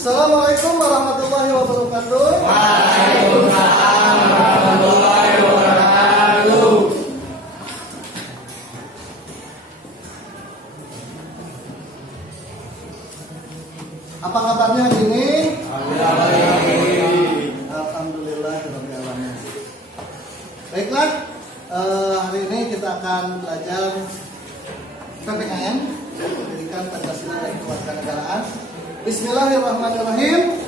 Assalamualaikum warahmatullahi wabarakatuh. Waalaikumsalam warahmatullahi wabarakatuh. Apa kabarnya hari ini? Alhamdulillah. Alhamdulillahirobbilalamin. Baiklah, hari ini kita akan belajar PPKN, Pendidikan Pancasila dan Kewarganegaraan. Bismillahirrahmanirrahim.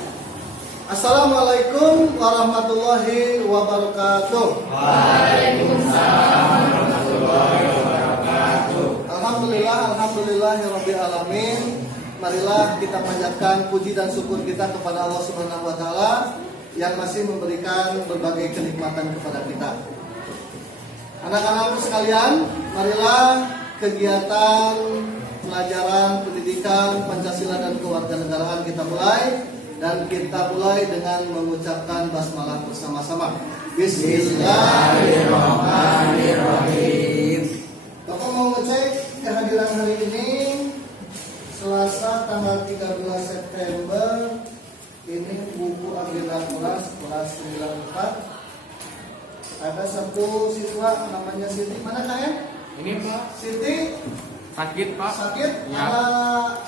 Assalamualaikum warahmatullahi wabarakatuh. Waalaikumsalam warahmatullahi wabarakatuh. Alhamdulillahirobbilalamin. Marilah kita panjatkan puji dan syukur kita kepada Allah Subhanahu wa taala yang masih memberikan berbagai kenikmatan kepada kita. Anak-anakku sekalian, marilah kegiatan pelajaran pendidikan Pancasila dan Kewarganegaraan kita mulai, dan kita mulai dengan mengucapkan basmalah bersama-sama. Bismillahirrahmanirrahim. Bapak mau ngecek kehadiran hari ini Selasa tanggal 13 September. Ini buku agenda kelas 94. Ada satu siswa namanya Siti. Mana kalian? Ini Pak, Siti sakit Pak. sakit. Ya. Ada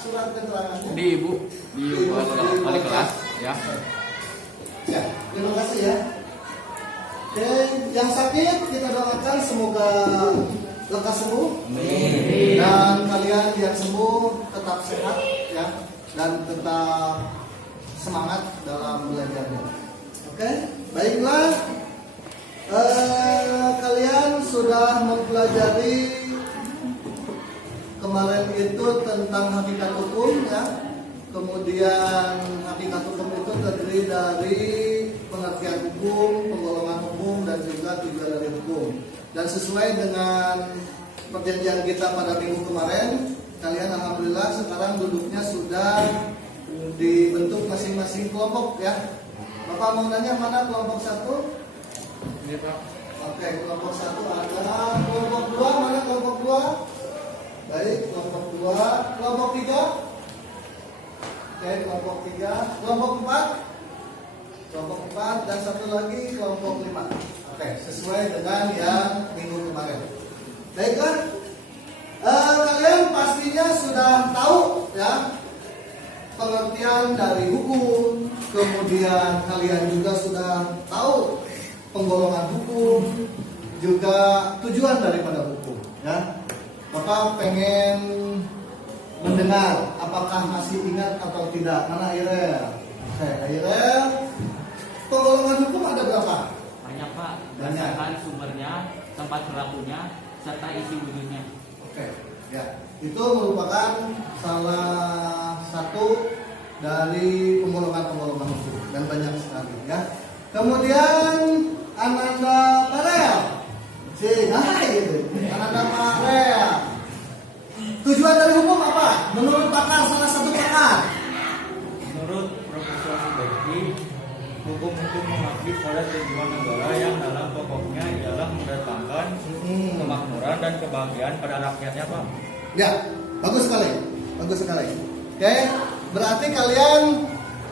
surat keterangannya. Di Ibu, di wali kelas ya. Ya, terima kasih ya. Oke, yang sakit kita doakan semoga lekas sembuh. Amin. Dan kalian yang sembuh tetap sehat ya, dan tetap semangat dalam belajarnya. Oke, baiklah. Kalian sudah mempelajari kemarin itu tentang hakikat hukum ya. Kemudian hakikat hukum itu terdiri dari pengertian hukum, penggolongan hukum, dan juga tujuan dari hukum. Dan sesuai dengan perjanjian kita pada minggu kemarin, kalian alhamdulillah sekarang duduknya sudah dibentuk masing-masing kelompok ya. Bapak mau nanya mana kelompok 1? Ini Pak. Oke, kelompok 1 ada. Kelompok 2 mana kelompok 2? Baik, kelompok 2. Kelompok 3? Oke, kelompok 3. Kelompok 4? Kelompok 4 dan satu lagi kelompok 5. Oke, sesuai dengan yang minggu kemarin. Baiklah, kalian pastinya sudah tahu ya pengertian dari hukum. Kemudian kalian juga sudah tahu penggolongan hukum, juga tujuan daripada hukum ya. Bapak pengen mendengar, apakah masih ingat atau tidak? Mana Irel? Oke, Irel, penggolongan hukum ada berapa? Banyak Pak, Banyak. berdasarkan sumbernya, tempat berlakunya, serta isi wujudnya. Oke, ya. Itu merupakan salah satu dari penggolongan hukum dan banyak sekali ya. Kemudian Ananda Parel. Ananda Parel. Tujuan dari hukum apa? Menurut pakar, salah satu pakar. Menurut Profesor Subekti, hukum itu mengabdi pada tujuan negara yang dalam pokoknya ialah mendatangkan kemakmuran dan kebahagiaan pada rakyatnya, Pak. Ya, bagus sekali. Bagus sekali. Oke, berarti kalian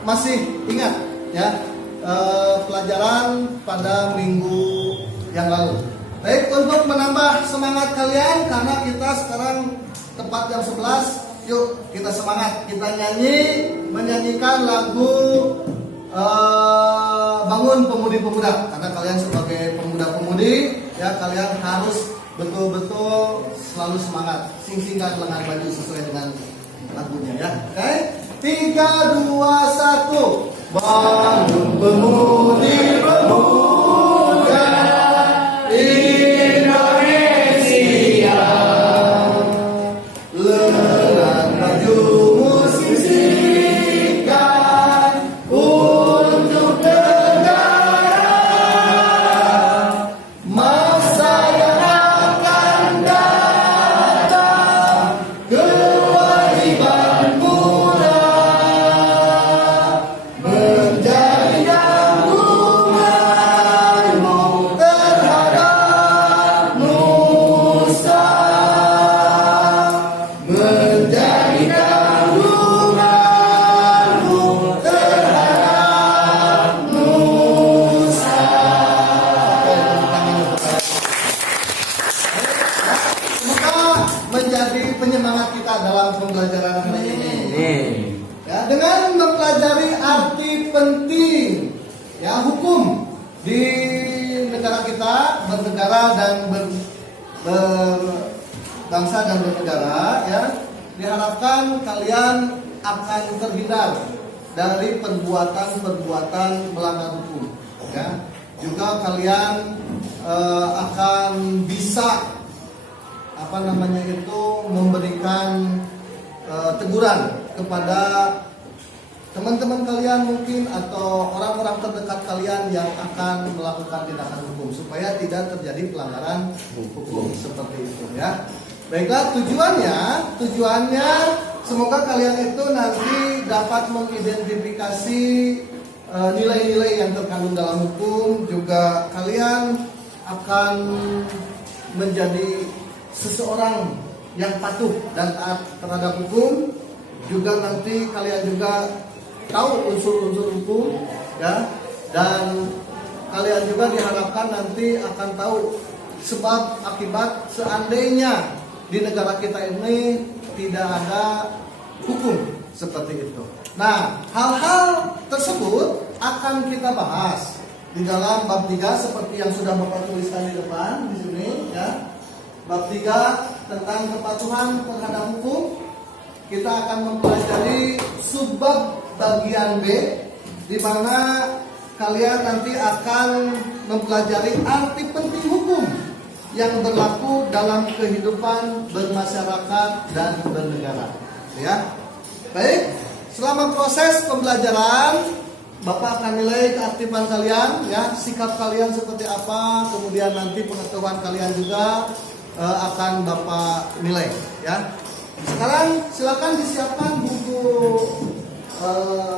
masih ingat ya pelajaran pada minggu yang lalu. Baik, untuk menambah semangat kalian karena kita sekarang tepat jam 11, yuk kita semangat, kita menyanyikan lagu Bangun Pemudi-Pemuda. Karena kalian sebagai pemuda-pemudi ya, kalian harus betul-betul selalu semangat. Sing-singkan lengan baju sesuai dengan lagunya ya. Oke, 3, 2, 1. Bangun pemudi-pemuda Indonesia, lengan bajumu sing-singkan untuk negara, masa yang akan datang, kewajiban pula menjadi Ya, dengan mempelajari arti penting ya hukum di negara kita, bernegara dan berbangsa dan bernegara, ya, diharapkan kalian akan terhindar dari perbuatan-perbuatan melanggar hukum. Ya, juga kalian akan bisa memberikan teguran kepada teman-teman kalian mungkin atau orang-orang terdekat kalian yang akan melakukan tindakan hukum supaya tidak terjadi pelanggaran hukum seperti itu ya. Baiklah, tujuannya semoga kalian itu nanti dapat mengidentifikasi nilai-nilai yang terkandung dalam hukum, juga kalian akan menjadi seseorang yang patuh dan taat terhadap hukum. Juga nanti kalian juga tahu unsur-unsur hukum ya, dan kalian juga diharapkan nanti akan tahu sebab akibat seandainya di negara kita ini tidak ada hukum seperti itu. Nah, hal-hal tersebut akan kita bahas di dalam bab 3 seperti yang sudah Bapak tuliskan di depan di sini ya. Bab 3 tentang kepatuhan terhadap hukum. Kita akan mempelajari subbab bagian B, di mana kalian nanti akan mempelajari arti penting hukum yang berlaku dalam kehidupan bermasyarakat dan bernegara. Ya, baik. Selama proses pembelajaran, Bapak akan nilai keaktifan kalian, ya, sikap kalian seperti apa, kemudian nanti pengetahuan kalian juga akan Bapak nilai, ya. Sekarang silakan disiapkan buku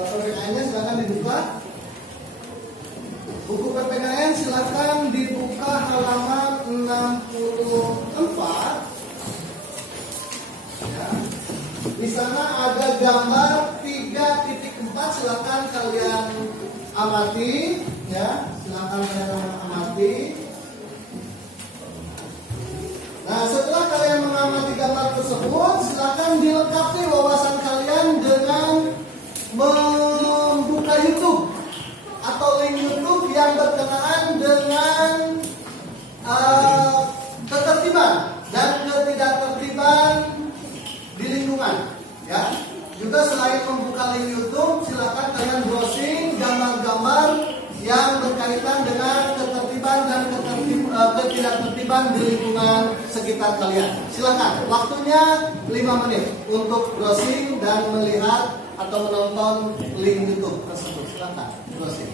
PPKN-nya, silakan dibuka. Buku PPKN silakan dibuka halaman 64. Ya. Di sana ada gambar 3.4, silakan kalian amati, ya. Silakan kalian amati. Nah, setelah kalian mengamati gambar tersebut, silakan dilengkapi wawasan kalian dengan membuka YouTube atau link YouTube yang berkenaan dengan ketertiban dan ketidaktertiban di lingkungan. Ya, juga selain membuka link YouTube, silakan kalian browsing gambar-gambar yang berkaitan dengan ketertiban dan ketidaktertiban di lingkungan sekitar kalian. Silakan, waktunya 5 menit untuk browsing dan melihat atau menonton link YouTube tersebut. Silakan browsing.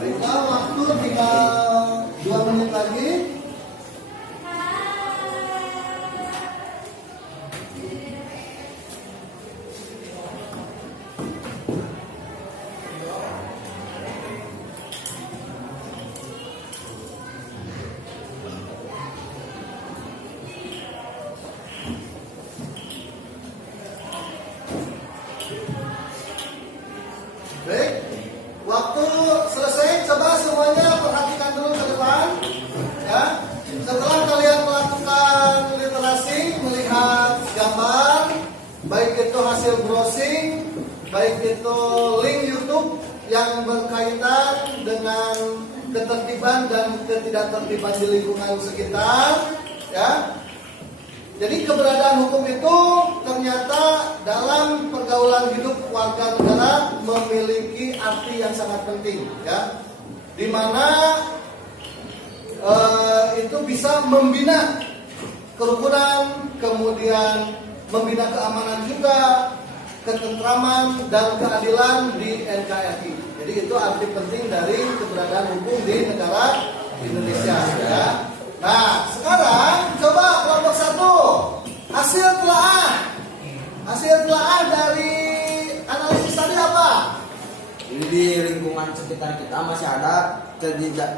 Baiklah, waktu tinggal 2 menit lagi. Baik, waktu selesai. Coba semuanya perhatikan dulu ke depan, ya. Setelah kalian melakukan literasi, melihat gambar, baik itu hasil browsing, baik itu link YouTube yang berkaitan dengan ketertiban dan ketidaktertiban di lingkungan sekitar, ya. Jadi keberadaan hukum itu ternyata dalam pergaulan hidup warga negara memiliki arti yang sangat penting, ya, di mana itu bisa membina kerukunan, kemudian membina keamanan juga, ketentraman dan keadilan di NKRI. Jadi itu arti penting dari keberadaan hukum di negara Indonesia. Ya. Nah, sekarang coba kelompok 1 hasil telaah dari analisis tadi apa? Ini di lingkungan sekitar kita masih ada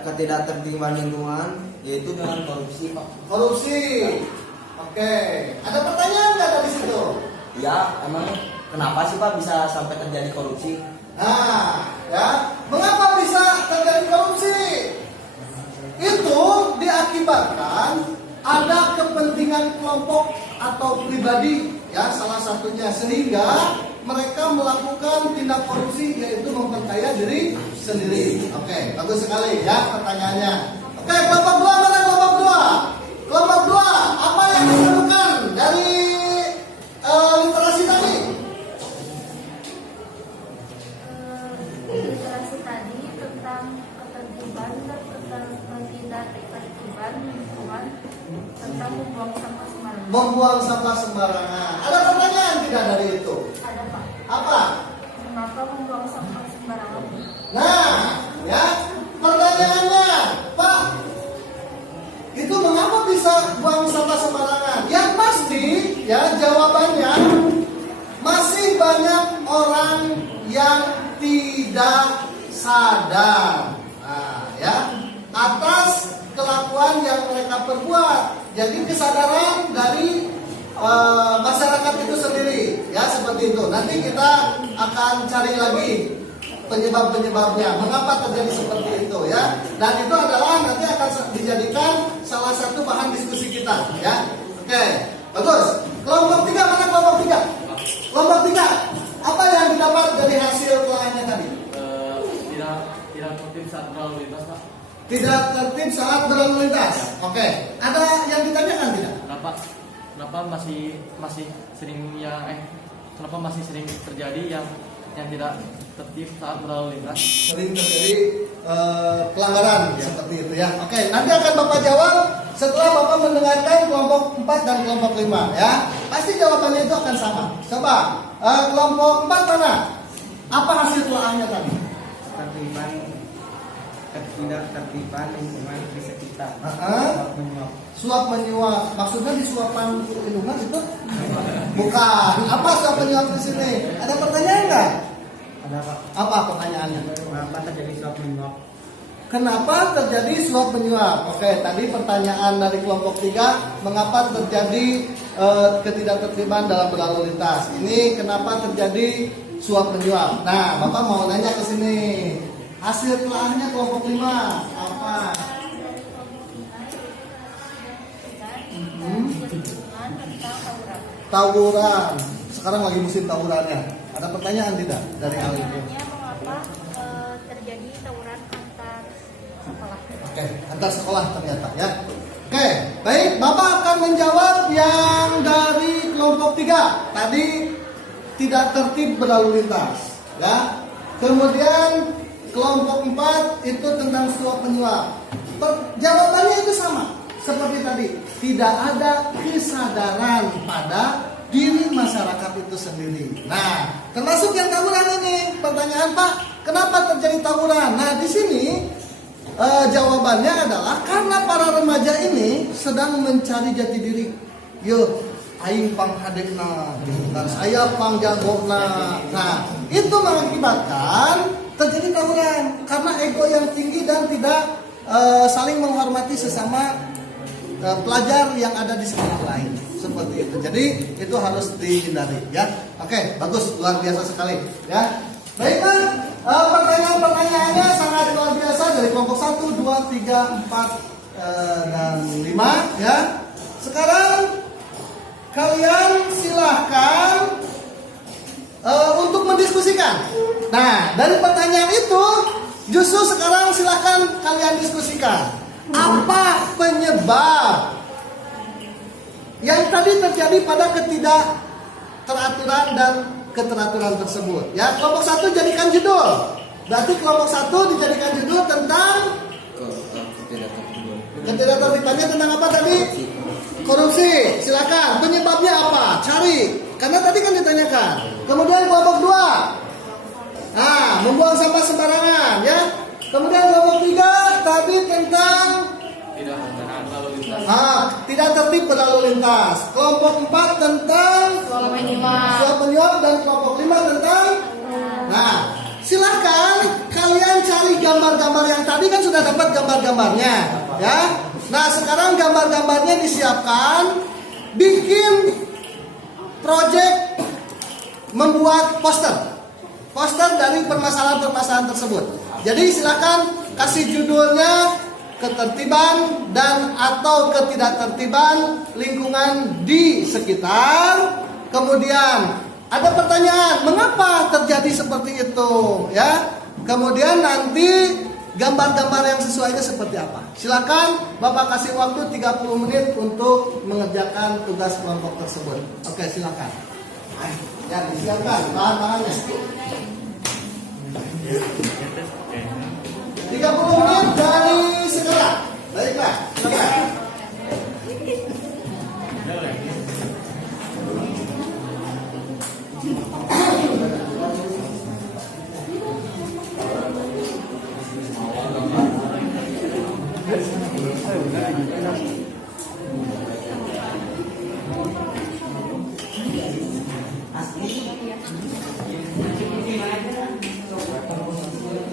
ketidaktertiban lingkungan, yaitu dengan korupsi, Pak. Korupsi. Oke. Ada pertanyaan nggak dari situ? Ya, emang kenapa sih Pak bisa sampai terjadi korupsi? Nah, ya, mengapa bisa terjadi korupsi? Itu diakibatkan ada kepentingan kelompok atau pribadi, ya, salah satunya, sehingga mereka melakukan tindak korupsi, yaitu memperkaya diri sendiri. Oke, bagus sekali ya pertanyaannya. Oke, kelompok 2 mana kelompok 2? Kelompok 2, apa yang diperlukan dari literasi tadi? Literasi tadi tentang ketertiban dan tentang tidak ketertiban lingkungan, tentang membuang sampah sembarangan. Membuang sampah sembarangan. Ada pertanyaan tidak dari itu? Ada Pak. Apa? Mengapa membuang sampah sembarangan? Nah, ya, pertanyaannya, Pak, itu mengapa bisa buang sampah sembarangan? Yang pasti, ya, jawabannya masih banyak orang yang tidak sadar, nah, ya, atas kelakuan yang mereka perbuat. Jadi kesadaran dari masyarakat itu sendiri, ya, seperti itu. Nanti kita akan cari lagi penyebab-penyebabnya, mengapa terjadi seperti itu, ya. Dan itu adalah nanti akan dijadikan salah satu bahan diskusi kita, ya. Oke, bagus. Kelompok 3 mana kelompok 3? Kelompok 3, apa yang didapat dari hasil telaahnya tadi? Tidak tertib saat berlalu lintas, Pak. Tidak tertib saat berlalu lintas. Oke, ada yang ditanyakan tidak? Kenapa masih sering kenapa masih sering terjadi yang tidak tertib saat berlalu lintas? Sering terjadi pelanggaran, ya, seperti itu, ya. Oke, nanti akan Bapak jawab setelah Bapak mendengarkan kelompok 4 dan kelompok 5, ya. Pasti jawabannya itu akan sama. Coba kelompok 4 mana? Apa hasil telaahnya tadi? Ketidaktertiban lingkungan di sekitar. Suap menyuap. Maksudnya di suapan lingkungan itu? Bukan. Apa suap menyuap di sini? Ada pertanyaan nggak? Ada Pak. Apa pertanyaannya? Kenapa terjadi suap menyuap? Kenapa terjadi suap menyuap? Oke, tadi pertanyaan dari kelompok 3, mengapa terjadi ketidaktertiban dalam berlalu lintas? Ini kenapa terjadi suap menyuap? Nah, Bapak mau nanya ke sini. Hasil telaahnya kelompok 5 apa? Tawuran. Sekarang lagi musim tawurannya. Ada pertanyaan tidak dari hal itu? Mengapa terjadi tawuran antar sekolah? Oke, antar sekolah ternyata, ya. Oke, baik, Bapak akan menjawab yang dari kelompok 3. Tadi tidak tertib berlalu lintas, ya. Kemudian kelompok 4 itu tentang suap menyuap. Jawabannya itu sama seperti tadi. Tidak ada kesadaran pada diri masyarakat itu sendiri. Nah, termasuk yang tawuran ini. Pertanyaan, Pak, kenapa terjadi tawuran? Nah, di sini jawabannya adalah karena para remaja ini sedang mencari jati diri. Yo, aing pang hadekna, dan saya pang jagona. Nah, itu mengakibatkan terjadi tawuran karena ego yang tinggi dan tidak saling menghormati sesama pelajar yang ada di sekolah lain, seperti itu. Jadi itu harus dihindari, ya. Oke, bagus, luar biasa sekali, ya. Baiklah, pertanyaan-pertanyaannya sangat luar biasa dari kelompok 1, 2, 3, 4 dan 5, ya. Sekarang kalian silahkan untuk mendiskusikan. Nah, dari pertanyaan itu justru sekarang silahkan kalian diskusikan. Apa penyebab yang tadi terjadi pada ketidakteraturan dan keteraturan tersebut? Ya, kelompok 1 jadikan judul. Berarti kelompok 1 dijadikan judul tentang ketidaktertibannya tentang apa tadi? Korupsi. silakan. Penyebabnya apa? Cari. Karena tadi kan ditanyakan. Kemudian kelompok 2. Membuang sampah sembarangan, ya. Kemudian kelompok 3 tadi tentang tidak tertib berlalu lintas. Kelompok 4 tentang suap menyuap dan kelompok 5 tentang. Nah, silahkan kalian cari gambar-gambar yang tadi kan sudah dapat gambar-gambarnya, ya. Nah, sekarang gambar-gambarnya disiapkan, bikin project membuat poster dari permasalahan-permasalahan tersebut. Jadi silakan kasih judulnya ketertiban dan atau ketidaktertiban lingkungan di sekitar. Kemudian ada pertanyaan, mengapa terjadi seperti itu, ya? Kemudian nanti gambar-gambar yang sesuainya seperti apa. Silakan Bapak kasih waktu 30 menit untuk mengerjakan tugas kelompok tersebut. Oke, silakan. Ya, disiapkan bahan-bahannya. 30 menit dari sekarang. Baiklah, silakan.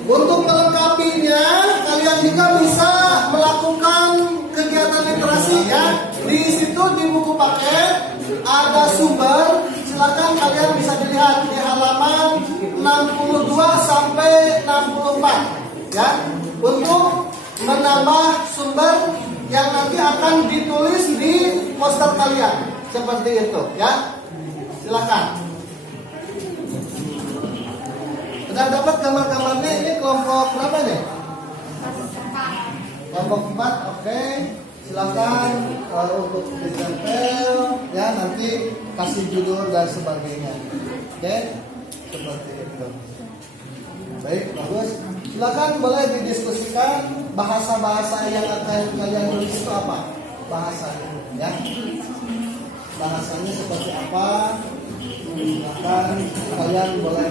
Untuk melengkapinya, kalian juga bisa melakukan kegiatan literasi, ya. Di situ di buku paket ada sumber, silakan kalian bisa dilihat di halaman 62 sampai 64, ya. Untuk menambah sumber yang nanti akan ditulis di poster kalian, seperti itu, ya. Silakan. Sudah dapat gambar-gambarnya, ini kelompok berapa nih? Kelompok 4, oke. Silakan untuk ditempel, ya, nanti kasih judul dan sebagainya. Oke, seperti itu. Baik, bagus. Silakan boleh didiskusikan bahasa-bahasa yang akan kalian tulis itu apa? Bahasanya, ya. Bahasanya seperti apa? Silakan kalian boleh.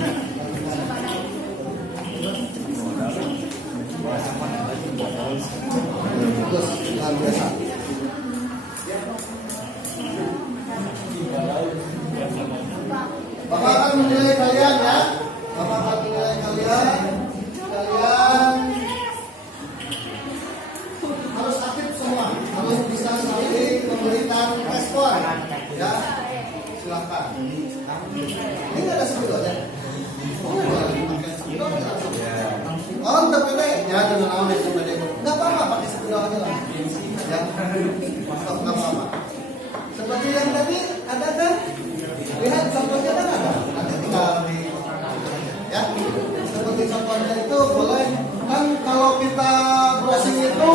Terus luar biasa. Bapak akan menilai kalian, ya. Bapak akan menilai kalian. Kalian harus aktif semua, harus bisa saling memberikan respon, ya. Silakan. Ini nggak ada sebelumnya. Oh, terpilih, ya, dengan awal itu nggak apa-apa, pakai sepuluh aja lah, ya, nggak apa-apa. Seperti yang tadi ada kan, lihat contohnya kan ada, nanti tinggal di, ya, seperti contohnya itu boleh kan kalau kita browsing itu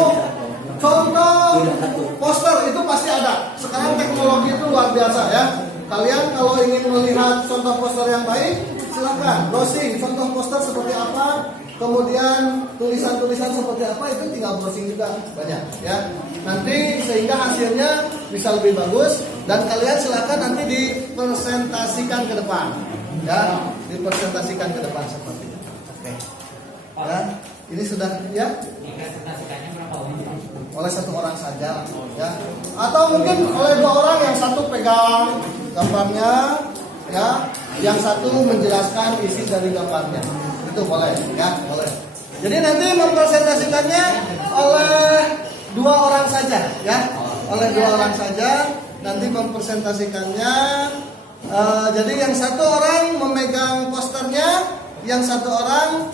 contoh poster itu pasti ada. Sekarang teknologi itu luar biasa, ya. Kalian kalau ingin melihat contoh poster yang baik, silakan browsing contoh poster seperti apa. Kemudian tulisan-tulisan seperti apa itu tinggal browsing juga banyak, ya. Nanti sehingga hasilnya bisa lebih bagus dan kalian silakan nanti dipresentasikan ke depan, ya, dipresentasikan ke depan seperti itu. Oke. Ya, ini sudah, ya. Presentasikannya berapa orang? Oleh satu orang saja, ya. Atau mungkin oleh 2 orang, yang satu pegang gambarnya, ya, yang satu menjelaskan isi dari gambarnya. Itu boleh, ya, boleh. Jadi nanti mempresentasikannya oleh 2 orang saja, ya, oleh 2 orang saja. Nanti mempresentasikannya. Jadi yang satu orang memegang posternya, yang satu orang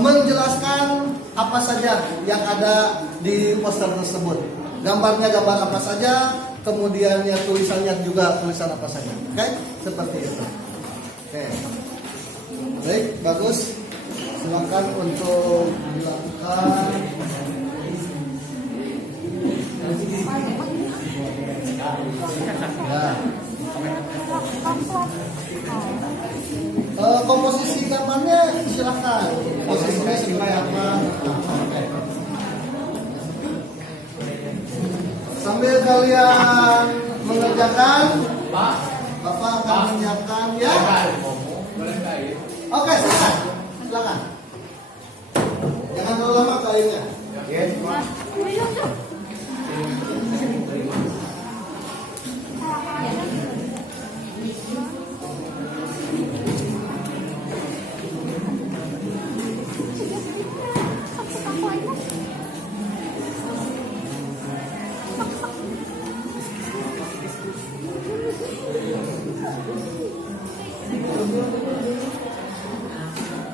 menjelaskan apa saja yang ada di poster tersebut. Gambarnya gambar apa saja, kemudiannya tulisannya juga tulisan apa saja. Oke, seperti itu. Oke. Baik, bagus. Silakan untuk dilakukan. Ya. Komposisi gambarnya silakan. Posisinya seperti apa? Sambil kalian mengerjakan, Bapak akan menyiapkan ya. Oke, silakan. Jangan terlalu lama kalinya.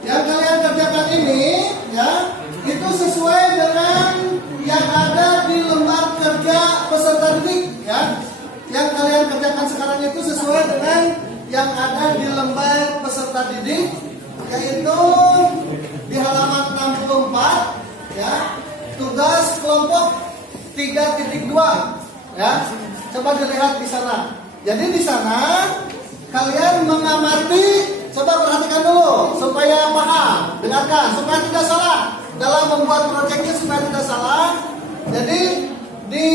Yang kalian kerjakan ini ya, itu sesuai dengan yang ada di lembar kerja peserta didik ya. Yang kalian kerjakan sekarang itu sesuai dengan yang ada di lembar peserta didik, yaitu di halaman 64 ya, tugas kelompok 3.2 ya. Coba dilihat di sana. Jadi di sana kalian mengamati, coba perhatikan dulu supaya paham, dengarkan supaya tidak salah dalam membuat proyeknya, supaya tidak salah. Jadi di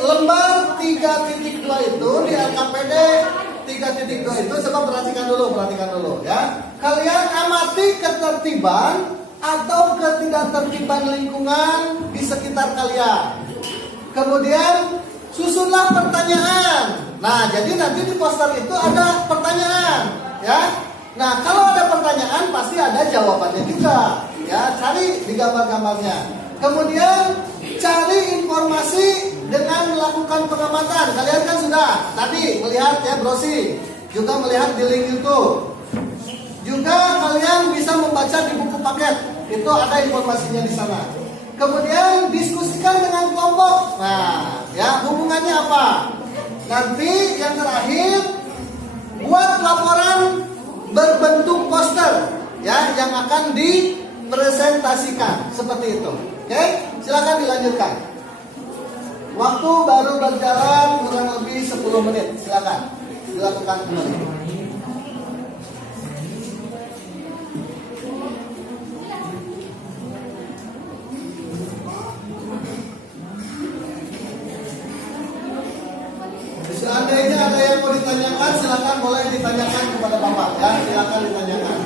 lembar 3.2 itu, di LKPD 3.2 itu, coba perhatikan dulu ya. Kalian amati ketertiban atau ketidaktertiban lingkungan di sekitar kalian. Kemudian susunlah pertanyaan. Nah, jadi nanti di poster itu ada pertanyaan, ya. Nah, kalau ada pertanyaan pasti ada jawabannya juga, ya. Cari di gambar-gambarnya. Kemudian cari informasi dengan melakukan pengamatan. Kalian kan sudah tadi melihat ya browsing, juga melihat di link YouTube. Juga kalian bisa membaca di buku paket. Itu ada informasinya di sana. Kemudian diskusikan dengan kelompok. Nah, ya hubungannya apa? Nanti yang terakhir buat laporan berbentuk poster ya yang akan dipresentasikan seperti itu. Oke, silakan dilanjutkan. Waktu baru berjalan kurang lebih 10 menit. Silakan dilakukan kembali. Seandainya ada yang mau ditanyakan, silakan boleh ditanyakan kepada Bapak ya, silakan ditanyakan.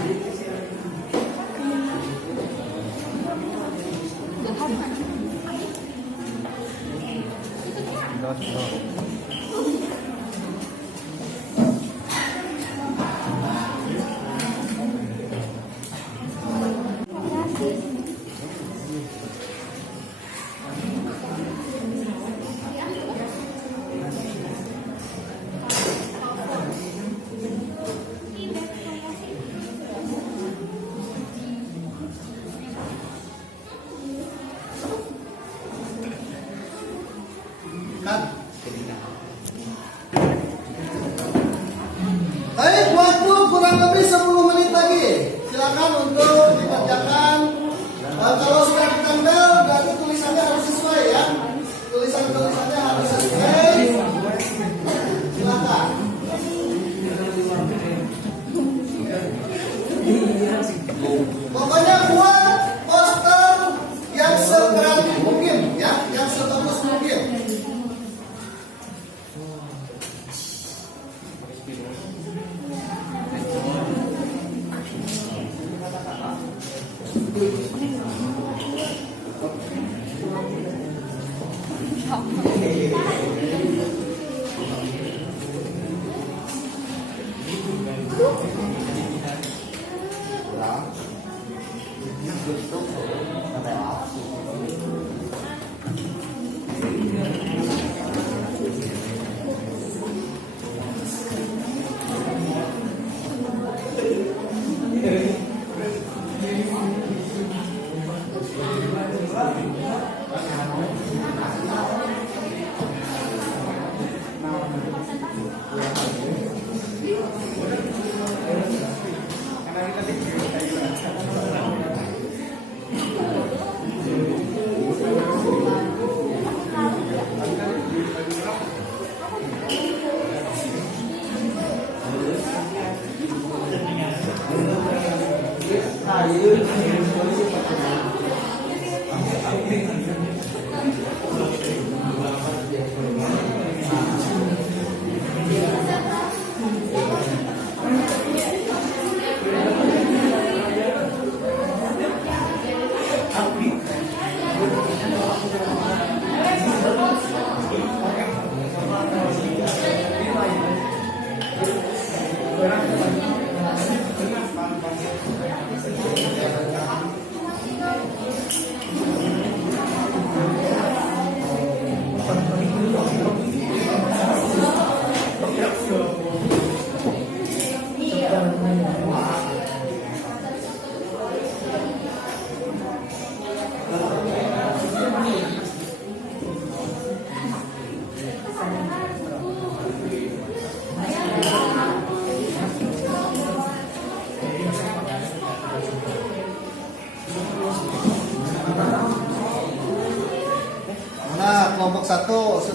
Baik, waktu kurang lebih 10 menit lagi. Silakan untuk dikerjakan. Kalau sudah ditempel, berarti tulisannya harus sesuai ya. Tulisannya harus sesuai. Silakan. Pokoknya buat poster yang sekreatif mungkin ya, yang sebagus mungkin.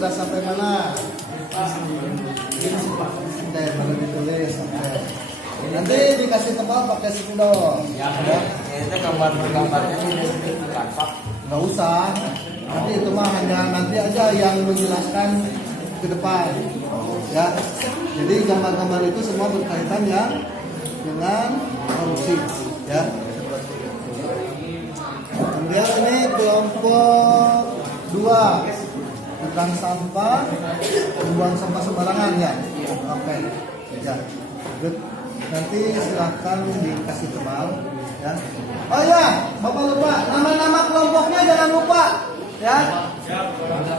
sudah sampai mana? Oke, baru ditulis. Oke. Nanti dikasih tebal pakai spidol. Ya, itu gambar-gambarnya di kanvas. Nggak usah. Nanti itu mah hanya nanti aja yang menjelaskan ke depan. Ya. Jadi gambar-gambar itu semua berkaitan ya dengan korupsi. Ya. Kemudian ini kelompok 2 tentang sampah, membuang sampah sembarangan ya. Oke. Ya. Good. Nanti silahkan dikasih tebal ya. Oh ya, Bapak lupa nama-nama kelompoknya jangan lupa ya.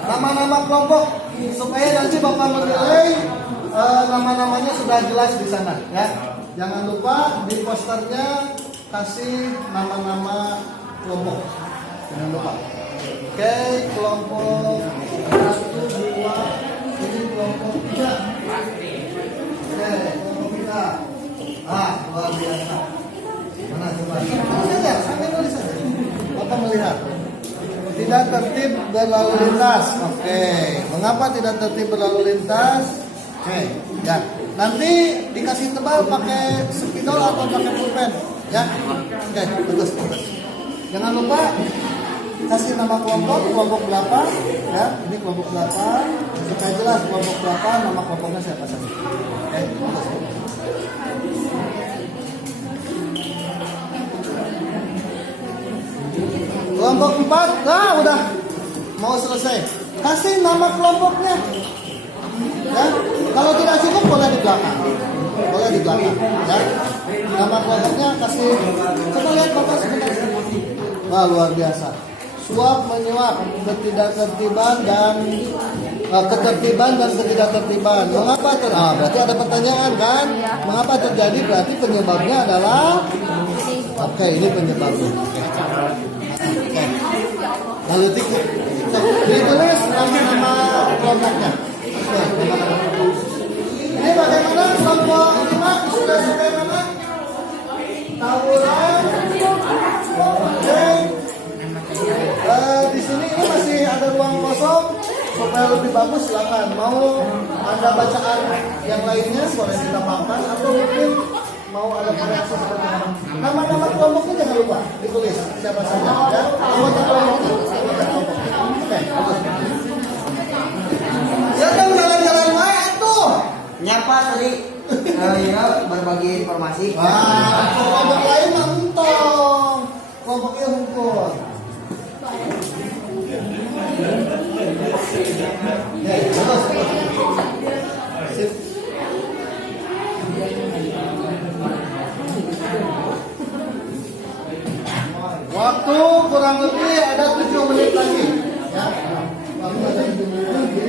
Nama-nama kelompok supaya nanti Bapak menilai nama-namanya sudah jelas di sana ya. Jangan lupa di posternya kasih nama-nama kelompok. Jangan lupa. Oke, kelompok 1, 2, ini kelompok 3. Oke, kelompok 3. Luar biasa. Mana coba? Tulis saja, sampai tulis saja. Bapak melihat. Tidak tertib berlalu lintas. Oke. Mengapa tidak tertib berlalu lintas? Oke. Ya. Nanti dikasih tebal pakai spidol atau pakai pulpen. Ya. Oke. Bagus. Jangan lupa kasih nama kelompok berapa. Ya. Ini kelompok berapa. Supaya jelas kelompok berapa, nama kelompoknya siapa saja. Oke. Bagus. Kelompok 4, udah mau selesai. Kasih nama kelompoknya. Ya, kalau tidak cukup boleh di belakang. Boleh di belakang. Ya, nama kelompoknya kasih. Coba lihat Bapak sebentar. Wah, luar biasa. Suap menyuap, ketidaktertiban dan ketertiban dan ketidaktertiban. Mengapa berarti ada pertanyaan kan? Mengapa terjadi? Berarti penyebabnya adalah. Oke, ini penyebabnya. Oke. Lalu ditulis nama kelompoknya. Oke. Ini bagaimana kelompok 5 sudah sampai mana? Tawuran. Oke. Di sini ini masih ada ruang kosong supaya lebih bagus silakan. Mau ada bacaan yang lainnya boleh ditambahkan atau mungkin mau ada koreksi seperti apa. Nama-nama kelompoknya jangan lupa ditulis siapa saja ya. Anggota kelompoknya. Oke, bagus. Ya kan jalan-jalan wae tuh. Nyapa tadi ya berbagi informasi. Kelompok lain mah entong. Kelompoknya hukum. Bagus. Sip. Waktu kurang lebih ada 7 menit lagi. Ya. Waktu ada 7 menit lagi.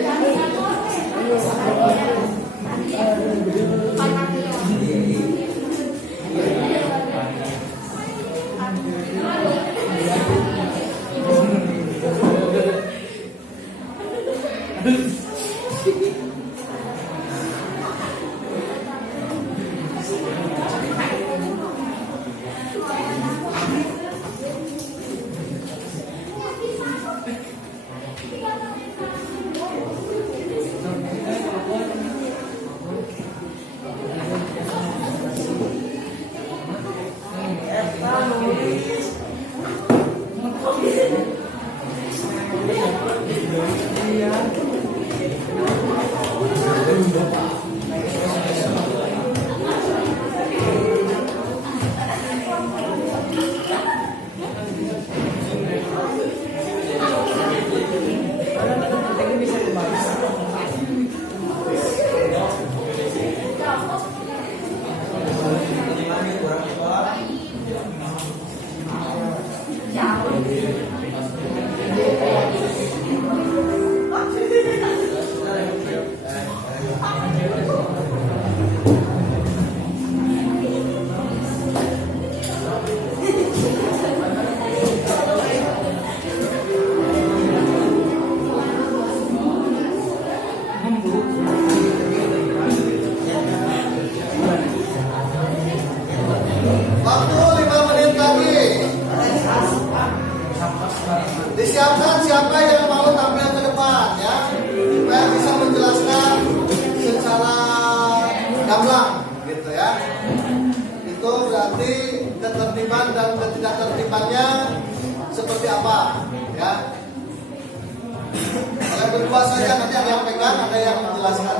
Waktu 5 menit lagi. Disiapkan siapa yang mau tampil ke depan ya. ketertiban dan ketidaktertibannya seperti apa, ya. Kalian berdua saja, nanti ada yang pegang, ada yang menjelaskan.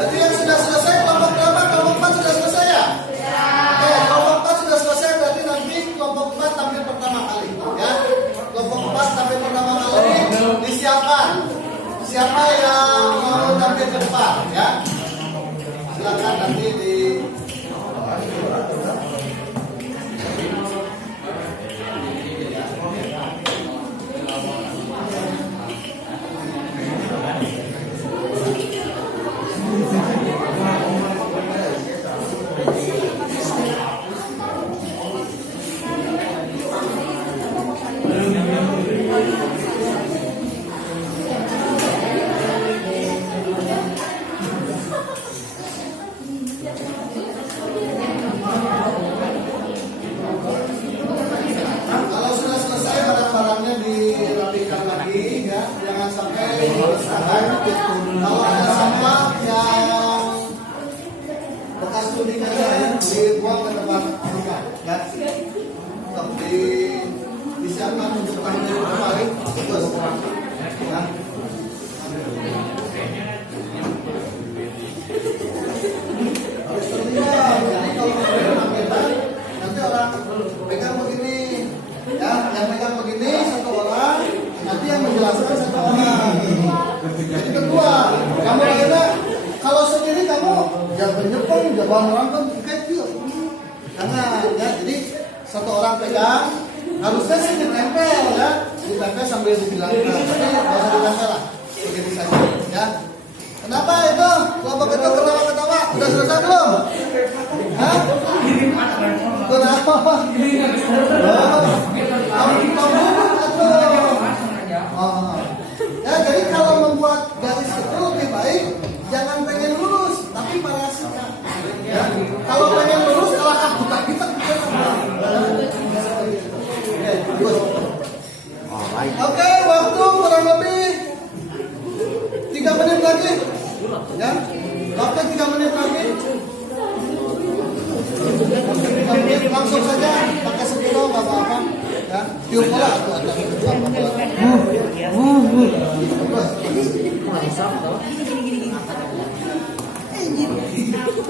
Tadi yang sudah selesai kelompok berapa? Kelompok 4 sudah selesai ya? Oke, kelompok 4 sudah selesai, berarti nanti kelompok 4 tampil pertama kali, ya. Kelompok 4 tampil pertama kali disiapkan. Siapa yang mau tampil ke depan, ya? Silakan nanti di kalau sudah selesai barang-barangnya dirapikan lagi, ya. Jangan sampai berantakan. Kalau ada sampah yang bekas tudingannya dibuang ke tempat bukan, ya. Tetap disiapkan untuk tahun yang terbaik. Bagus. Ya. Harus terlibat. Jadi kalau kita nanti orang pegang begini, ya, yang pegang begini satu orang, nanti yang menjelaskan satu orang. Jadi kedua, kamu lainnya kalau sendiri kamu jangan nyepong, jangan merangkul, kecil. Jangan, ya. Jadi satu orang pegang, harusnya sih ditempel, ya, ditempel sambil dibilangkan. Tapi nggak usah ditempel lah, begini saja, ya. Kenapa itu? Kelompok itu ketawa-ketawa, udah selesai belum? Hah? Kenapa? Ya, jadi kalau membuat garis itu lebih baik jangan pengen lurus, tapi parasikan. Ya, kalau pengen lurus kalau kita Oke, waktu kurang lebih 3 menit lagi. Ya, waktu 3 menit lagi. 3 menit langsung saja pakai sekilo nggak apa-apa. Ya, tiup bola atau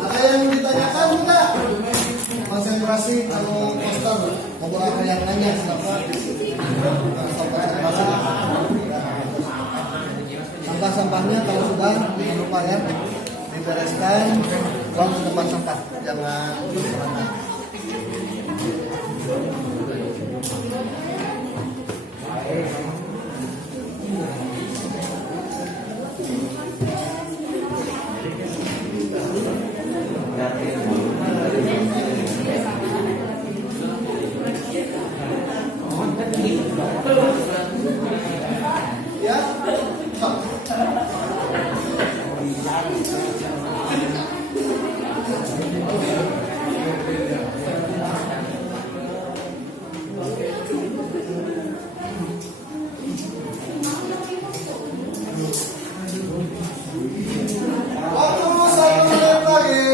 ada yang ditanyakan enggak? Konsentrasi kalau poster ngobrol apa yang nanya siapa? Sampah-sampahnya kalau sudah jangan lupa, ya, dibereskan, buang ke tempat sampah, jangan sembarangan. Ya, waktu 1 menit lagi.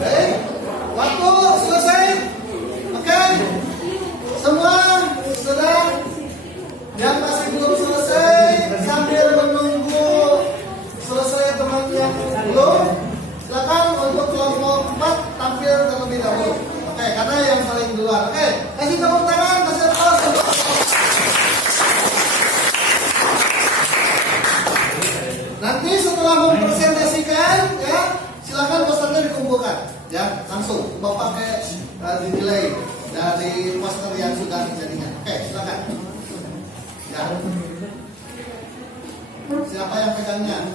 Baik, Silakan posternya dikumpulkan, ya langsung bapak pakai dinilai dari poster yang sudah dijadikan. Oke, silakan. Ya. Siapa yang pegangnya?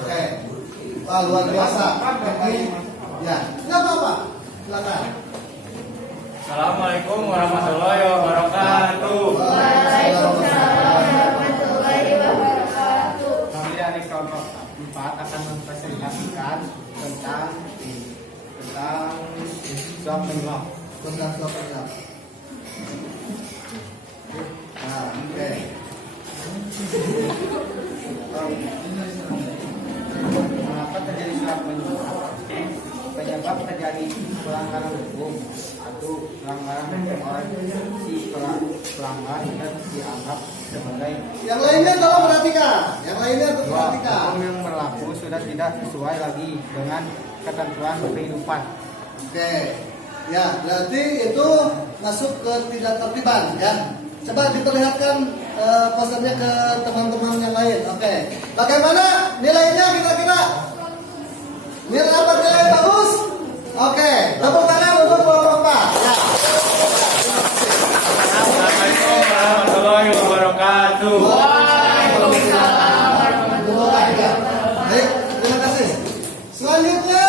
Oke. Wah, luar biasa. Ya, nggak apa-apa. Silakan. Assalamualaikum warahmatullahi wabarakatuh. Waalaikumsalam warahmatullahi wabarakatuh. Kami dari kelompok 4 akan mempresentasikan tentang swab penyebab. Tentang soal. Nah, oke. Mengapa terjadi swab penyebab? Penyebab terjadi pelanggaran hukum atau pelanggaran hukum oleh si pelanggar dan dianggap sebagai Yang lainnya tolong perhatikan. Yang lainnya tolong perhatikan. hukum yang berlaku sudah tidak sesuai lagi dengan ketentuan kehidupan. Oke. Ya, berarti itu masuk ke tidak tertiban ya. Coba diperlihatkan posternya ke teman-teman yang lain. Oke. Bagaimana nilainya kira-kira? Nilai apa nilai bagus? Oke. Tepuk tangan untuk kelompok 4. Ya. Assalamualaikum warahmatullahi wabarakatuh. Waalaikumsalam warahmatullahi wabarakatuh. Baik, terima kasih. Selanjutnya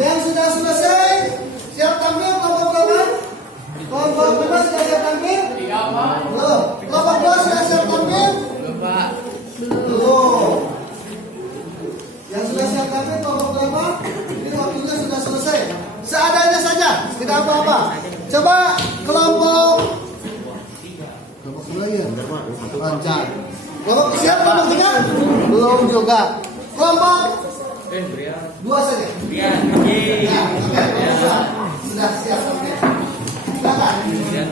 yang sudah selesai siap tampil kelompok berapa? Kelompok 5 sudah siap tampil? Belum. Kelompok 2 sudah siap tampil? Belum. Yang sudah siap tampil kelompok berapa? Ini waktunya sudah selesai. Seadanya saja, tidak apa-apa. Coba kelompok 2 ya? Lancar. Kelompok siap kelompok 3? Belum juga. Kelompok 2 saja. Ya, Ya, oke. Sudah siap. Oke. Silakan. Ya.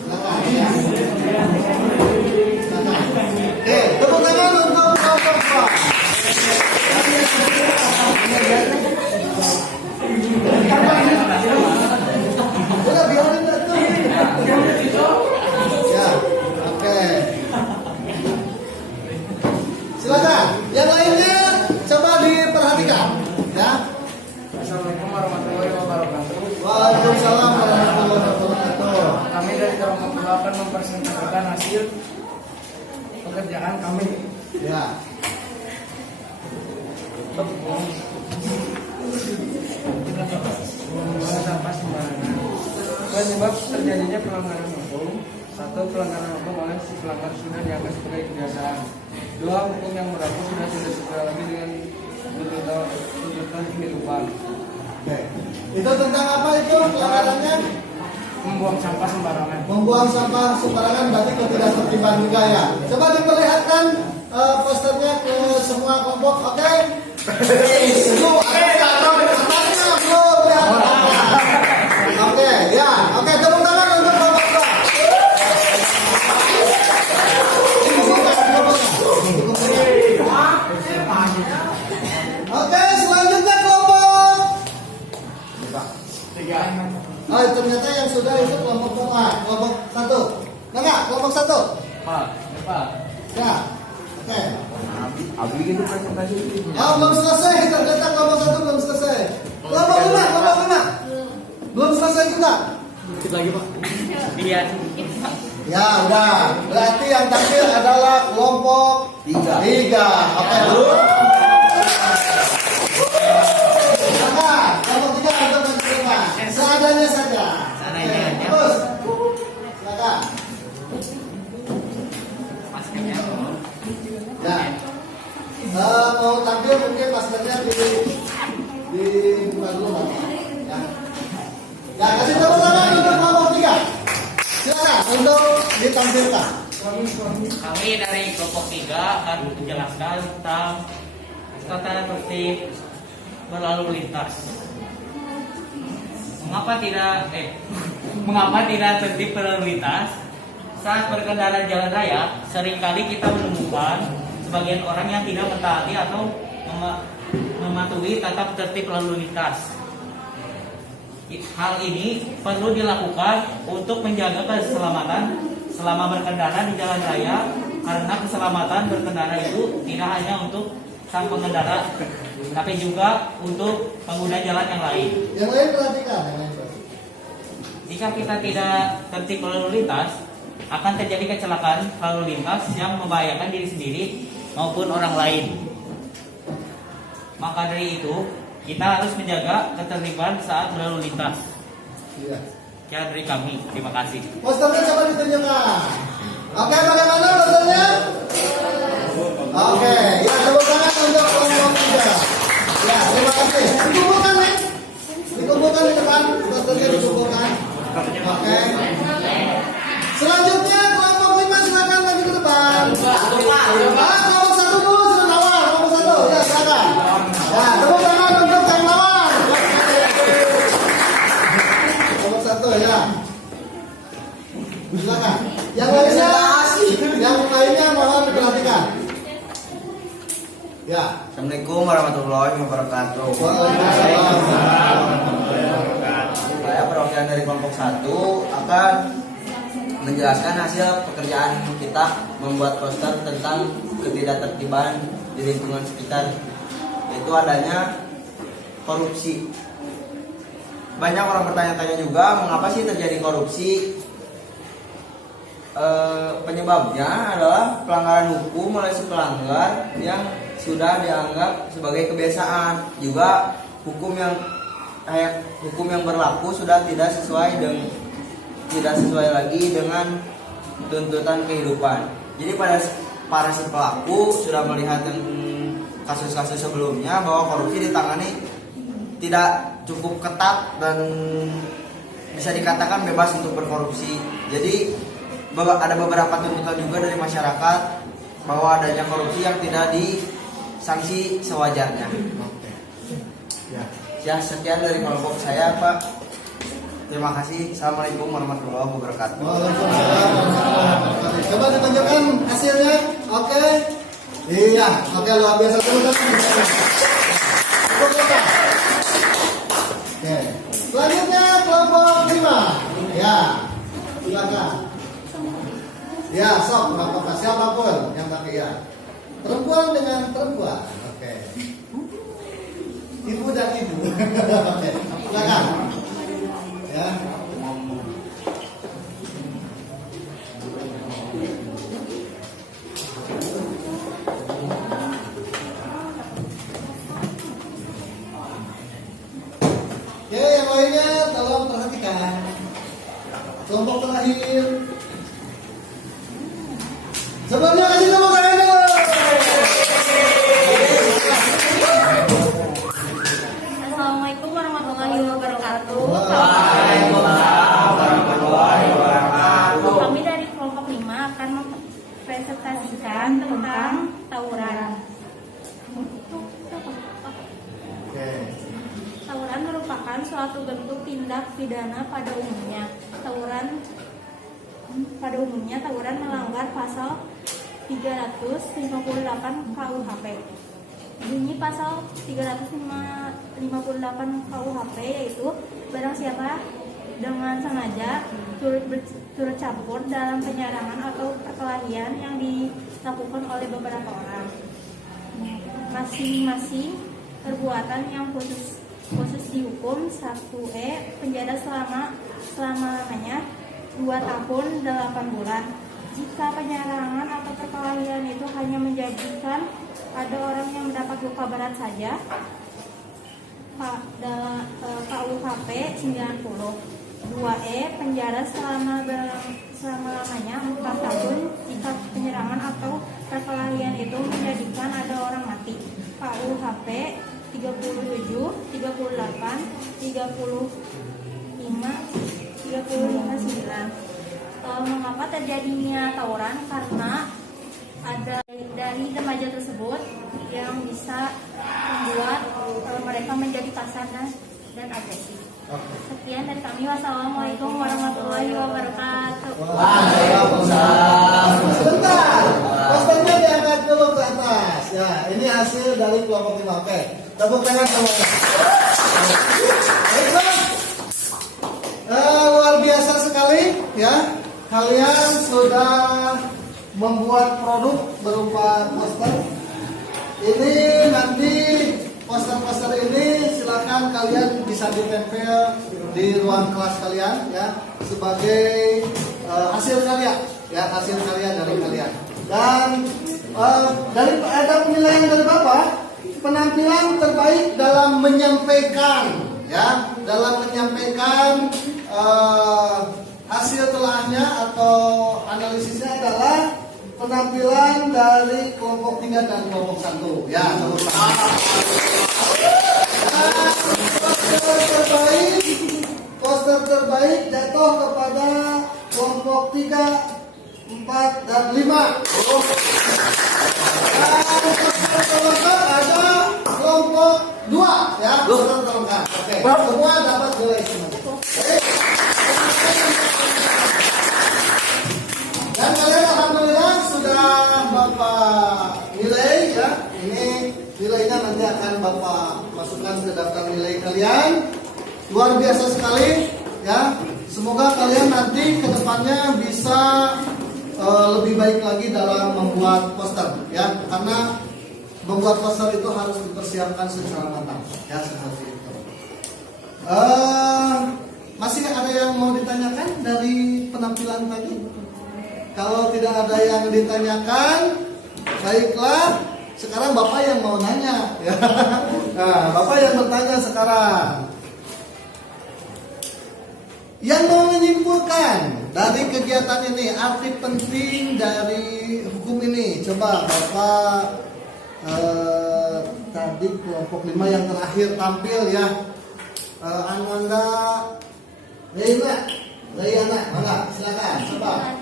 Silakan. Ya. Silakan. Oke, tepuk tangan untuk kelompok 2. Udah biarin tuh. Ya, oke. Silakan. Yang lainnya coba diperhatikan, ya. Assalamualaikum warahmatullahi wabarakatuh. Waalaikumsalam warahmatullahi wabarakatuh. Kami dari kelompok 2 akan mempresentasikan hasil pekerjaan kami. Ya. Membuang sampah sembarangan. Penyebab terjadinya pelanggaran hukum. 1. Pelanggaran hukum oleh si pelanggar sudah dianggap sebagai kebiasaan. 2. Hukum yang berlaku sudah tidak sesuai lagi dengan tuntutan kehidupan. Oke. Itu tentang apa itu pelanggarannya? Membuang sampah sembarangan. Membuang sampah sembarangan berarti ketidaktertiban juga ya. Coba diperlihatkan posternya ke semua kelompok. Oke. Belum. Oke, ya. Oke, tepuk tangan untuk kelompok 2. Oke, selanjutnya kelompok. Oh, ternyata yang sudah itu kelompok berapa? Kelompok 1. Enggak, kelompok 1. Pak, Ya. Oke. Abli gitu presentasi itu. Oh, belum selesai. Ternyata kelompok 1 belum selesai. Kelompok 5. Belum selesai juga. dikit lagi Pak. Iya. Ya, udah. Berarti yang tampil adalah kelompok 3. Oke, dulu. Silakan, kelompok 3 untuk menerima. Seadanya saja. Seadanya Oke, aja. terus. Silakan. Maskernya. Ya. Mau tampil mungkin maskernya dibuka dulu Pak. Ya. Ya, kasih tepuk tangan untuk kelompok 3. Silakan untuk ditampilkan. Kami dari kelompok 3 akan menjelaskan tentang tata tertib berlalu lintas. Mengapa tidak tertib berlalu lintas? Saat berkendara jalan raya, seringkali kita menemukan sebagian orang yang tidak mentaati atau mematuhi tata tertib lalu lintas. Hal ini perlu dilakukan untuk menjaga keselamatan selama berkendara di jalan raya, karena keselamatan berkendara itu tidak hanya untuk sang pengendara, tapi juga untuk pengguna jalan yang lain. Yang lain perhatikan, yang lain perhatikan. Jika kita tidak tertib lalu lintas, akan terjadi kecelakaan lalu lintas yang membahayakan diri sendiri maupun orang lain. Maka dari itu, kita harus menjaga ketertiban saat berlalu lintas. Iya. Sekian dari kami. Terima kasih. Posternya coba ditunjukkan. Oke, bagaimana posternya? Oke, ya tepuk tangan untuk kelompok 3. Ya, terima kasih. Dikumpulkan nih. Dikumpulkan di depan, posternya dikumpulkan. Oke. Selanjutnya kelompok 5 silakan maju ke depan. Kelompok 1 dulu sudah nawar, kelompok 1. Ya, silakan. Ya, tepuk tangan untuk yang nawar. Kelompok 1 ya. Silakan. Yang lainnya mohon diperhatikan. Ya. Assalamualaikum warahmatullahi wabarakatuh. Saya perwakilan dari kelompok 1 akan menjelaskan hasil pekerjaan kita membuat poster tentang ketidaktertiban di lingkungan sekitar, yaitu adanya korupsi. Banyak orang bertanya-tanya juga mengapa sih terjadi korupsi. Penyebabnya adalah pelanggaran hukum oleh si pelanggar yang sudah dianggap sebagai kebiasaan. Juga hukum yang berlaku sudah tidak sesuai lagi dengan tuntutan kehidupan. Jadi para si pelaku sudah melihat yang kasus-kasus sebelumnya bahwa korupsi ditangani tidak cukup ketat dan bisa dikatakan bebas untuk berkorupsi. Jadi ada beberapa tuntutan juga dari masyarakat bahwa adanya korupsi yang tidak disanksi sewajarnya. Ya, sekian dari kelompok saya, Pak. Terima kasih. Assalamualaikum warahmatullahi wabarakatuh. Waalaikumsalam. Coba ditunjukkan hasilnya. Oke. Iya, oke, luar biasa. Oke. Selanjutnya kelompok 5. Ya. Silakan. Ya, sok, bapak siapapun yang pakai ya. Perempuan dengan perempuan. Oke. Ibu dan ibu. Oke. Silakan. Ya. Oke, yang lainnya tolong perhatikan. Kelompok terakhir. Sebelumnya kasih tepuk tangan dulu. Assalamualaikum warahmatullahi wabarakatuh. Waalaikumsalam warahmatullahi wabarakatuh. Kami dari kelompok 5 akan mempresentasikan tentang tawuran. Oke. Tawuran merupakan suatu bentuk tindak pidana pada umumnya. Tawuran melanggar pasal 358 KUHP. Bunyi pasal 358 KUHP yaitu barang siapa dengan sengaja turut campur dalam penyerangan atau perkelahian yang dilakukan oleh beberapa orang. Masing-masing perbuatan yang khusus dihukum 1E penjara selama-lamanya 2 tahun 8 bulan. Jika penyerangan atau perkelahian itu hanya menjadikan ada orang yang mendapat luka berat saja, KUHP 90. 2E penjara selama-lamanya 4 tahun jika penyerangan atau perkelahian itu menjadikan ada orang mati. KUHP 37, 38, 35, 9. Mengapa terjadinya tawuran? Karena ada dari remaja tersebut yang bisa membuat mereka menjadi kasar dan agresif. Sekian dari kami. Wassalamualaikum warahmatullahi wabarakatuh. Waalaikumsalam. Sebentar. Posternya diangkat dulu ke atas. Ya, ini hasil dari kelompok 5. Oke. Tepuk tangan semuanya. Baiklah. Luar biasa sekali ya. Kalian sudah membuat produk berupa poster Ini nanti poster-poster ini silakan kalian bisa ditempel di ruang kelas kalian ya sebagai hasil karya ya, hasil karya dari kalian. Dan dari ada penilaian dari Bapak, penampilan terbaik dalam menyampaikan ya, dalam menyampaikan hasil telahnya atau analisisnya adalah penampilan dari kelompok 3 dan kelompok 1 ya. Poster terbaik jatuh kepada kelompok 3, 4 dan 5. Dan poster terlengkap ada kelompok 2 ya. Poster terlengkap. Oke. Semua dapat nilai semua. Dan kalian alhamdulillah sudah Bapak nilai ya. Ini nilainya nanti akan Bapak masukkan ke daftar nilai kalian. Luar biasa sekali ya. Semoga kalian nanti ke depannya bisa lebih baik lagi dalam membuat poster ya. Karena membuat poster itu harus dipersiapkan secara matang ya, seperti itu. Masih ada yang mau ditanyakan dari penampilan tadi? Kalau tidak ada yang ditanyakan, baiklah. Sekarang Bapak yang mau nanya. Ya. Nah, Bapak yang bertanya sekarang. Yang mau menyimpulkan dari kegiatan ini, arti penting dari hukum ini. Coba Bapak tadi kelompok 5 yang terakhir tampil ya. Ananda, Leina, mana? Silakan, coba.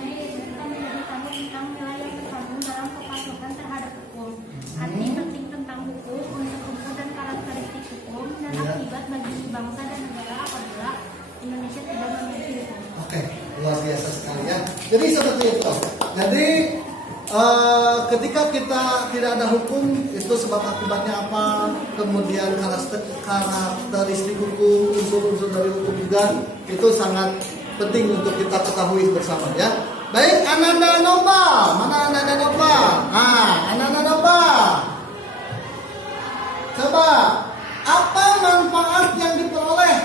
Arti penting tentang hukum untuk hukum dan karakteristik hukum dan akibat bagi bangsa dan negara apabila Indonesia tidak memiliki hukum. Oke, luar biasa sekali ya. Jadi seperti itu. Jadi ketika kita tidak ada hukum, itu sebab akibatnya apa? Kemudian karakteristik hukum, unsur-unsur dari hukum juga itu sangat penting untuk kita ketahui bersama ya. Baik, Ananda Nopal. Mana Ananda Nopal? Nah, Ananda Nopal. Coba, apa manfaat yang diperoleh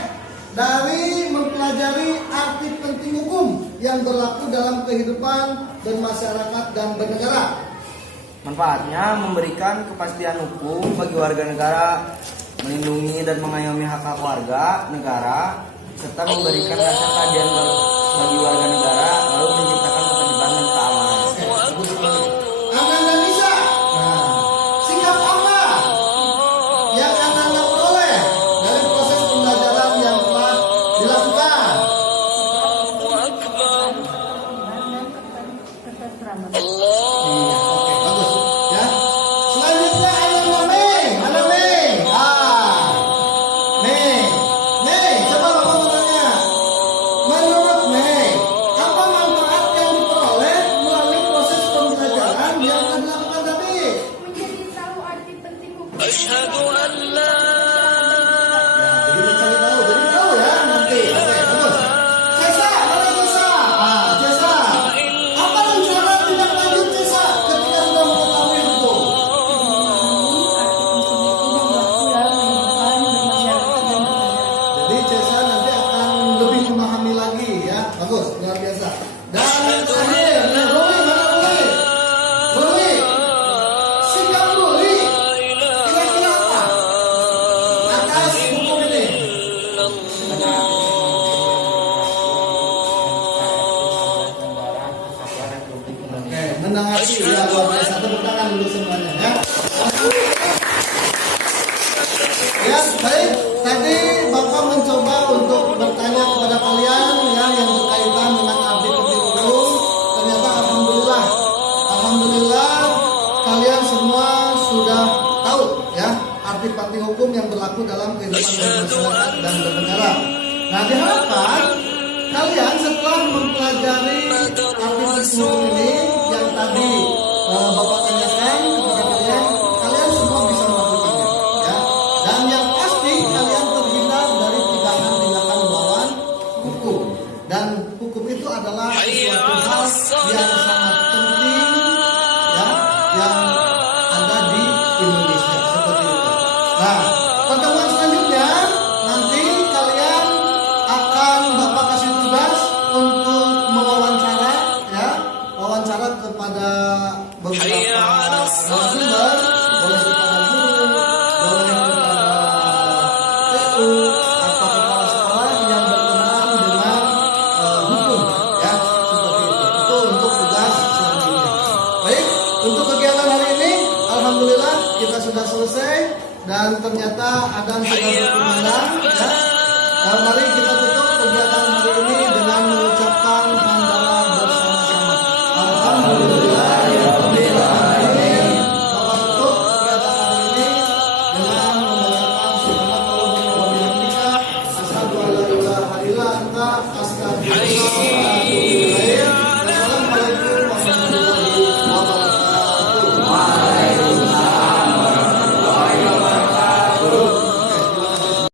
dari mempelajari arti penting hukum yang berlaku dalam kehidupan bermasyarakat dan bernegara? Manfaatnya memberikan kepastian hukum bagi warga negara, melindungi dan mengayomi hak-hak warga negara, serta memberikan rasa keadilan bagi warga negara, lalu menciptakan ketertiban dan keamanan. Ananda bisa. Nah, sikap apa yang Ananda peroleh dari proses pembelajaran yang telah dilakukan? Iya, oke, bagus. Ya. Selanjutnya Ananda Mei. Mana Mei? Mei, coba Bapak bertanya. Menurut Mei, apa manfaat yang diperoleh melalui proses pembelajaran yang telah dilakukan tadi? Menjadi tahu arti penting hukum. Ya, jadi tahu ya nanti. Oke, bagus. Cesa, mana Cesa? Cesa. Apa rencana tindak lanjut Cesa ketika sudah mengetahui itu? Jadi Cesa nanti akan lebih memahami lagi ya. Bagus, luar biasa. Dan yang terakhir, Ruli, mana Ruli? Ruli, sikap Ruli kira-kira apa atas hukum ini? Oke, menanggapi ya, luar biasa. Tepuk tangan dulu semuanya ya. Ya, baik. Tadi Bapak mencoba untuk bertanya kepada kalian ya yang berkaitan dengan arti penting hukum. Ternyata alhamdulillah kalian semua sudah tahu ya arti penting hukum yang berlaku dalam kehidupan bermasyarakat dan bernegara. Nah, diharapkan kalian setelah mempelajari arti penting hukum ini yang tadi Bapak tanyakan kepada kalian, kalian semua bisa melakukannya ya. Dan yang pasti kalian terhindar dari tindakan-tindakan melawan hukum. Dan hukum itu adalah sesuatu hal yang sangat penting ya, yang ada di Indonesia. narasumber, boleh kepada guru, boleh kepada TU atau kepala sekolah yang berkenaan dengan hukum, ya seperti itu. Itu untuk tugas selanjutnya. Baik, untuk kegiatan hari ini, alhamdulillah kita sudah selesai dan ternyata adzan sudah berkumandang. Ya. Mari kita tutup kegiatan hari ini dengan mengucapkan hamdalah bersama-sama. Alhamdulillahirabbil alamin. Maka tutup kegiatan hari ini dengan membacakan subhanallah wa bihamdika asyhadu an la ilaha illa anta astaghfiruka